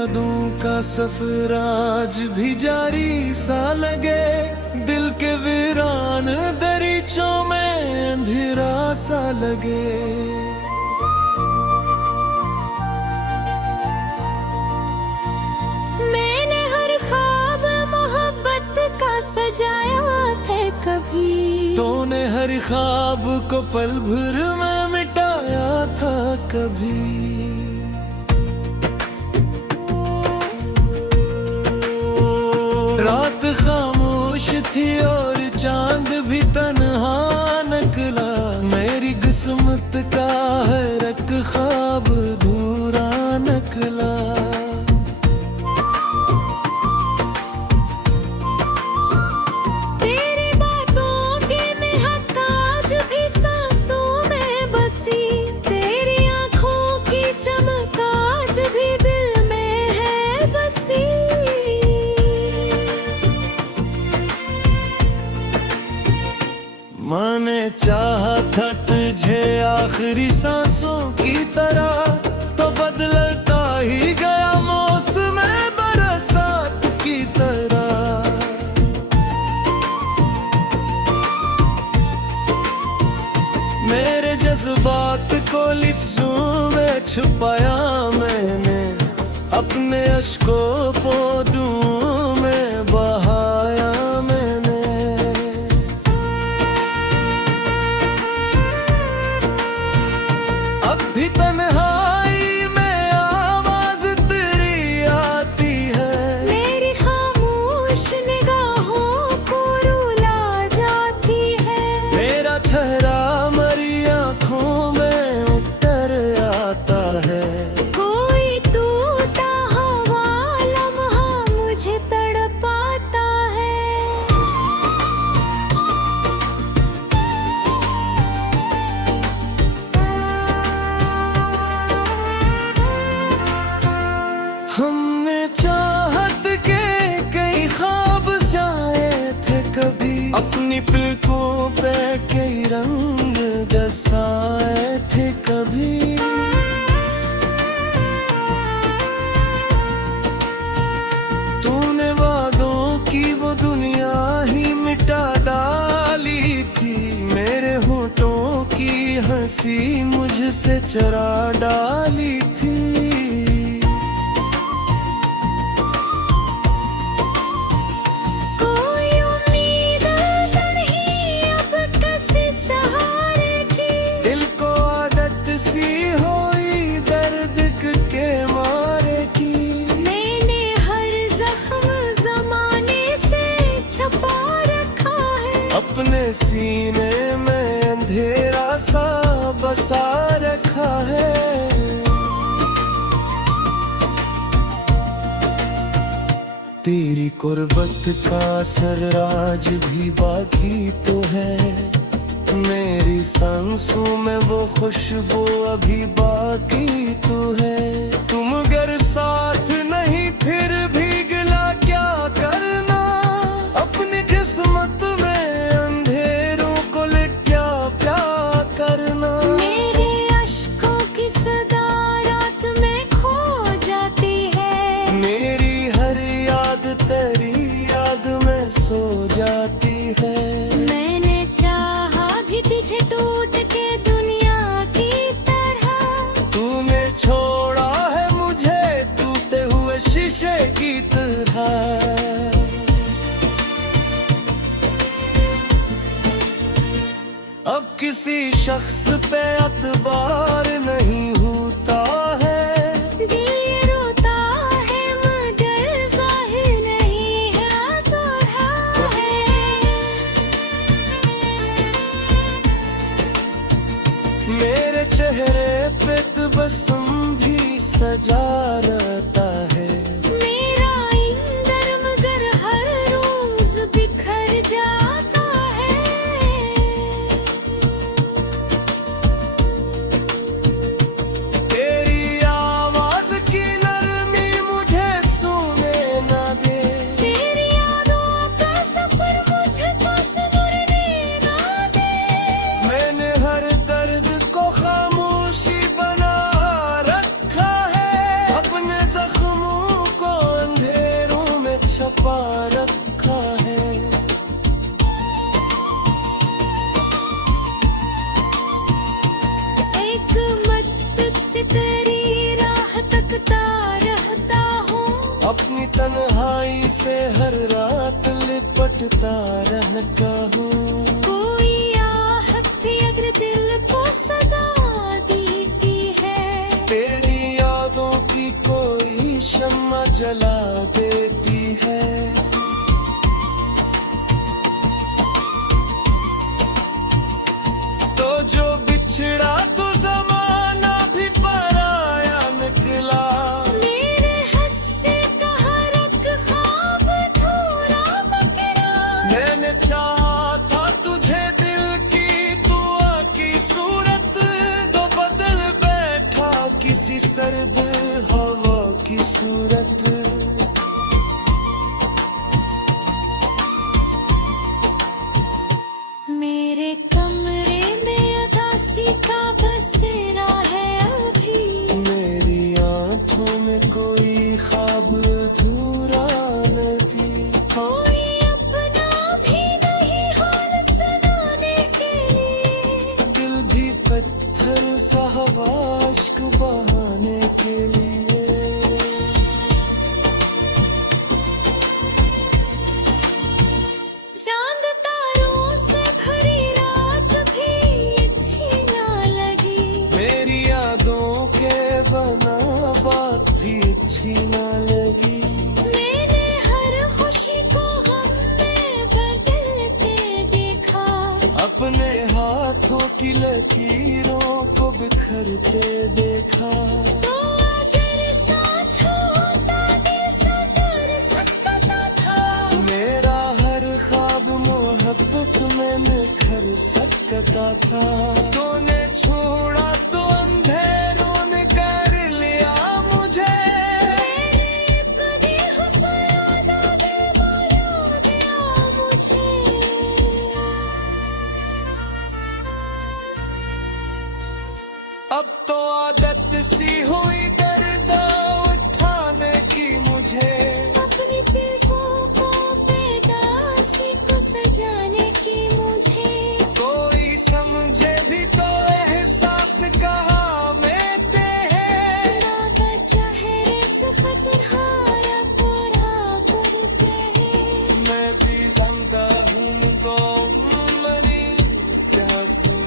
यादों का सफर आज भी जारी सा लगे, दिल के वीरान दरीचों में अंधेरा सा लगे। मैंने हर ख्वाब मोहब्बत का सजाया था कभी, तूने हर ख्वाब को पल भर में मिटाया था कभी। रात खामोश थी और चांद भी तन्हा निकला, मेरी किस्मत का हर एक ख्वाब अधूरा निकला। तेरी बातों की महक आज भी सांसों में बसी, तेरी आंखों की चमक आज भी दिल में है बसी। मैंने चाहा था तुझे आखिरी सांसों की तरह, तो बदलता ही गया मौसम बरसात की तरह। मेरे जज्बात को लिफ्ज़ों में छुपाया मैंने, अपने अश्कों को दूं में बहाया मैंने। अब भी तन्हाई में आवाज तेरी आती है, मेरी खामोश निगाहों को रुला जाती है। मेरा चेहरा मरी आँखों में उतर आता है। कोई टूटा हुआ लम्हा मुझे तड़पाता है। हमने चाहत के कई ख्वाब जाए थे कभी, अपनी पलकों पे कई रंग बसाए थे कभी। तूने वादों की वो दुनिया ही मिटा डाली थी, मेरे होठों की हंसी मुझसे चरा डाली थी। कोई उम्मीद नहीं अब किसी सहारे की, दिल को आदत सी हुई दर्द के मारे की। मैंने हर जख्म जमाने से छुपा रखा है, अपने सीने में अंधेरा सा बसा रखा है। तेरी कुर्बत का असर आज भी बाकी तो है, मेरी सांसों में वो खुशबू अभी बाकी तो है। तुम अगर साथ नहीं फिर भी गिला क्या करना, अपनी किस्मत में अंधेरों को ले क्या प्यार करना। मेरे अश्कों की सदा रात में खो जाती है, मेरी हर याद तेरी याद में सो जाती है। मैंने चाहा भी तुझे टूट के दुनिया की तरह, तूने छोड़ा है मुझे टूटे हुए शीशे की तरह। अब किसी शख्स पे अतबार नहीं होता है, दिल ये रोता है मगर जाहिर नहीं है अधूरा है। मेरे चेहरे पे तबस्सुम भी सजा रहता है। मेरा इंदर मगर हर रोज बिखर जाता है। तेरी आवाज की नरमी मुझे सुने ना दे, तेरी यादों का सफर मुझको संभलने ना दे। मैंने हर दर्द को खामोशी बना रखा है, अपने जख्म से हर रात लिपटता रहता हूँ। कोई आहट भी अगर दिल को सदा देती है, तेरी यादों की कोई शम्मा जला देती है। तो जो बिछड़ा तो जमाना भी पराया निकला। मेरे हंसे का हर एक ख्वाब अधूरा बकरा। मैंने चाहा था तुझे दिल की दुआ की सूरत, तो बदल बैठा किसी सर्द हवा की सूरत। मेरे कमरे में उदासी का बसेरा है अभी। मेरी आंखों में कोई ख्वाब अधूरा नहीं। कोई अपना भी नहीं हाल सुनाने के लिए। दिल भी पत्थर सा हवा अश्क बहाने के लिए। चांद तारों से भरी रात भी अच्छी ना लगी। मेरी यादों के बना बात भी अच्छी ना लगी। मैंने हर खुशी को गम में बदलते देखा। अपने हाथों की लकीरों को बिखरते देखा। तो अगर साथ होता दिल संवर सकता था। मेरा हर ख्वाब मोहब्बत में निखर सकता था। तूने छोड़ा तो अंधेरों ने कर लिया मुझे। मेरी अपनी हुफयादा बेमालूम दिया मुझे। अब तो आदत सी हुई दर्द उठाने की मुझे। अपनी पीठों को बेदासी को सजाने की मुझे। कोई समझे भी तो एहसास कहाँ में ते है। राधा चेहरे से फतरहारा पूरा करते हैं। मैं भी जिंदा हूँ तो मरी प्यासी।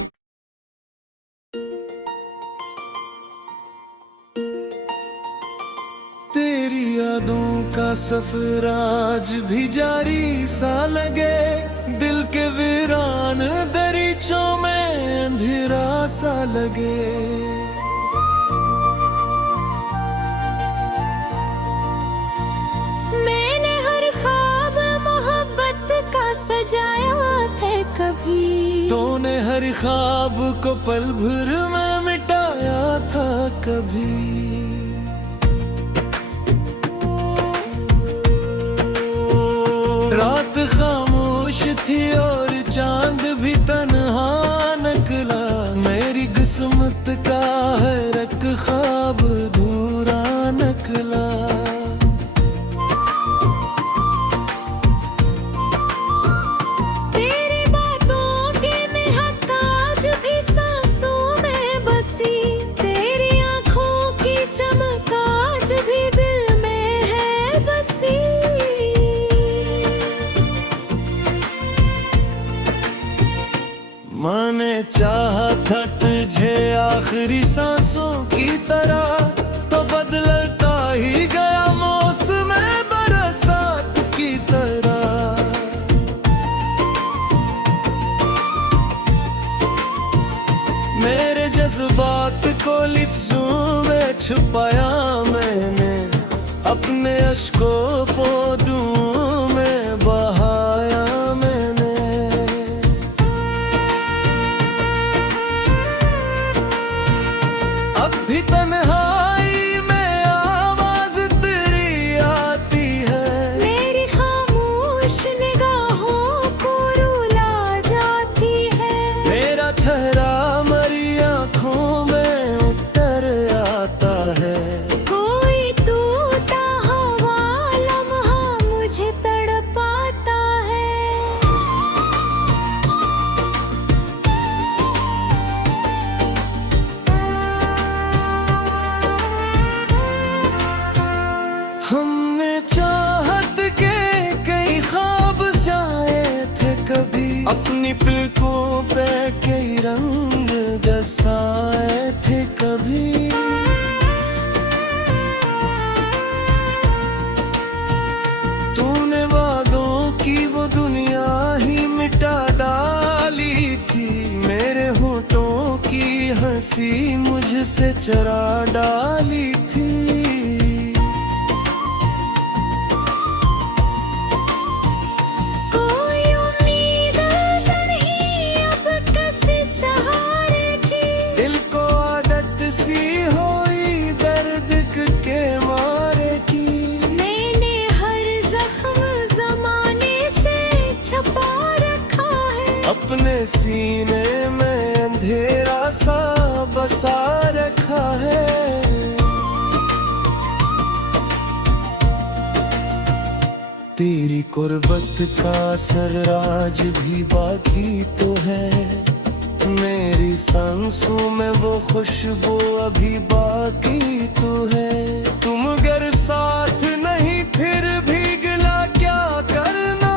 तेरी यादों का सफर आज भी जारी सा लगे। दिल के वीरान दरीचों में अंधेरा सा लगे। मैंने हर ख्वाब मोहब्बत का सजाया था कभी। तूने हर ख्वाब को पल भर में मिटाया था कभी। रात खामोश थी और चांद भी तन्हा निकला। मेरी किस्मत का हर एक ख्वाब अधूरा निकला। तेरी बातों की महक आज भी सांसों में बसी। तेरी आंखों की चमक आज भी दिल में है बसी। मैंने चाहा था तुझे आखिरी सांसों की तरह, तो बदलता ही गया मौसम बरसात की तरह। मेरे जज्बात को लिफ्जों में छुपाया मैंने। अपने अश्कों को दुआओं में बहाया मैंने। अब भी तन्हाई में आवाज तेरी आती है। मेरी खामोश निगाहों को रुला जाती है। मेरा चेहरा मरी आंखों में उतर आता है। कोई टूटा हुआ लम्हा मुझे तड़पाता है। रंग दसाए थे कभी। तूने वादों की वो दुनिया ही मिटा डाली थी, मेरे होठों की हंसी मुझसे चरा डाली थी। अपने सीने में अंधेरा सा बसा रखा है। तेरी कुर्बत का असर आज भी बाकी तो है, मेरी सांसों में वो खुशबू अभी बाकी तो है। तुम अगर साथ नहीं फिर भी गिला क्या करना,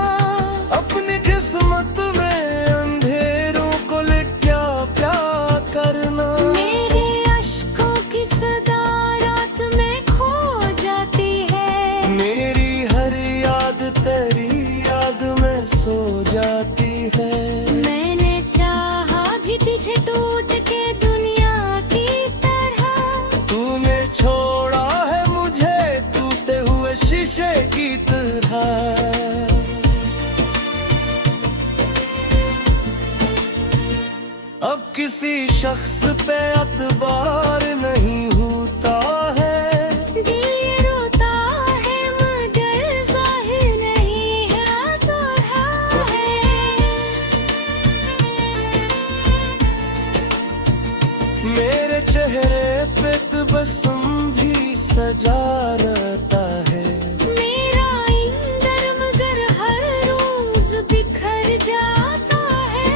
अपनी किस्मत में अंधेरों को लिट क्या करना। मेरे अश्कों की सदा रात में खो जाती है, मेरी हर याद तेरी याद में सो जाती है। मैंने चाहा भी तुझे टूट के दुनिया की तरह, तूने छोड़ा है मुझे टूटे हुए शीशे की तरह। अब किसी शख्स पे अतबार नहीं होता है, दिल ये रोता है मगर जाहिर नहीं है अधूरा है। मेरे चेहरे पे तबस्सुम भी सजा रहता है। मेरा इंदर मगर हर रोज बिखर जाता है।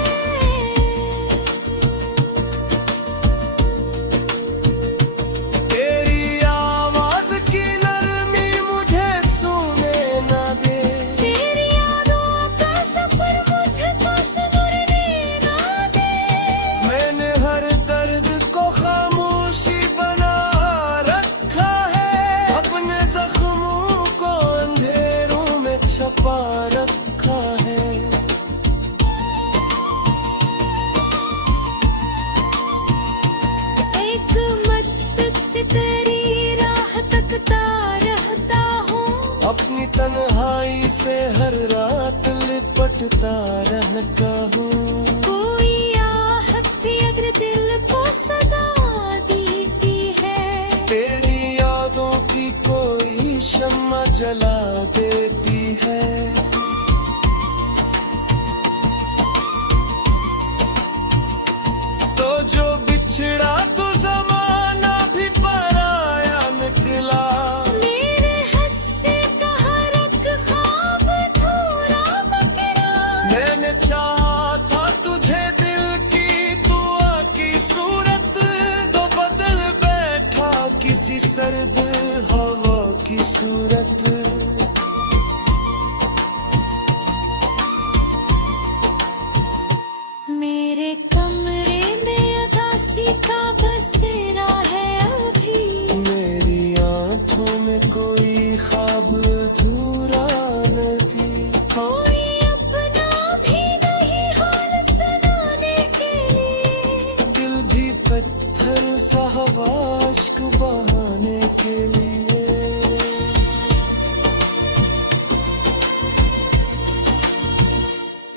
तेरी आवाज की नरमी मुझे सुने ना दे, तेरी यादों का सफर मुझको संवरने ना दे। मैंने हर दर्द को खामोशी बना रखा है, अपने जख्मों को अंधेरों में छपा रखा है। एक मत से तेरी राह तकता रहता हूँ, अपनी तन्हाई से हर रात लिपटता रहता हूँ। कोई आहट भी अगर दिल को सदा देती है, तेरी यादों की कोई शम्मा जला देती है। तो जो बिछड़ा तो जमाना भी पराया निकला, मेरे हस्से का हर एक ख्वाब अधूरा बकरा। मैंने चाहा था तुझे दिल की दुआ की सूरत, तो बदल बैठा किसी सर्द हवा की सूरत। मेरे कमरे में उदासी का बसेरा है अभी, मेरी आंखों में कोई ख्वाब अधूरा नहीं। कोई अपना भी नहीं हाल सुनाने के लिए, दिल भी पत्थर सा अश्क बहाने के लिए।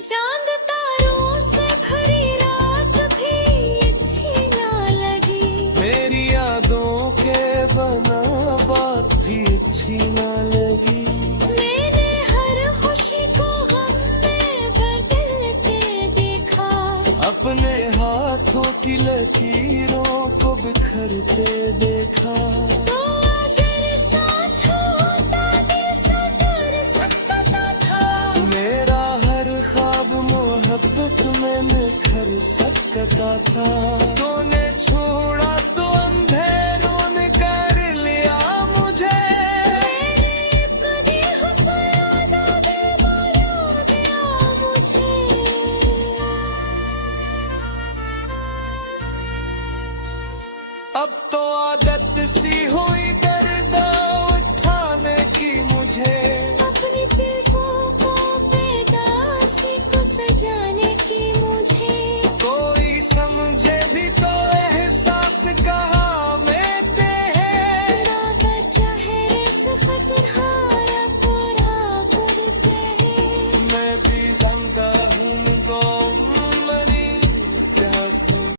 चांद तारों से भरी रात भी अच्छी ना लगी, मेरी यादों के बना बात भी अच्छी ना लगी। मैंने हर खुशी को गम में बदलते देखा, अपने हाथों की लकीरों को बिखरते देखा। तो अगर साथ होता दिल संवर सकता था, मेरा हर ख्वाब मोहब्बत में निखर सकता था। तूने छोड़ा तो अंधेरों ने कर लिया मुझे, मेरी अपनी हुस्न बेमालूम दिया मुझे। अब तो आदत सी हुई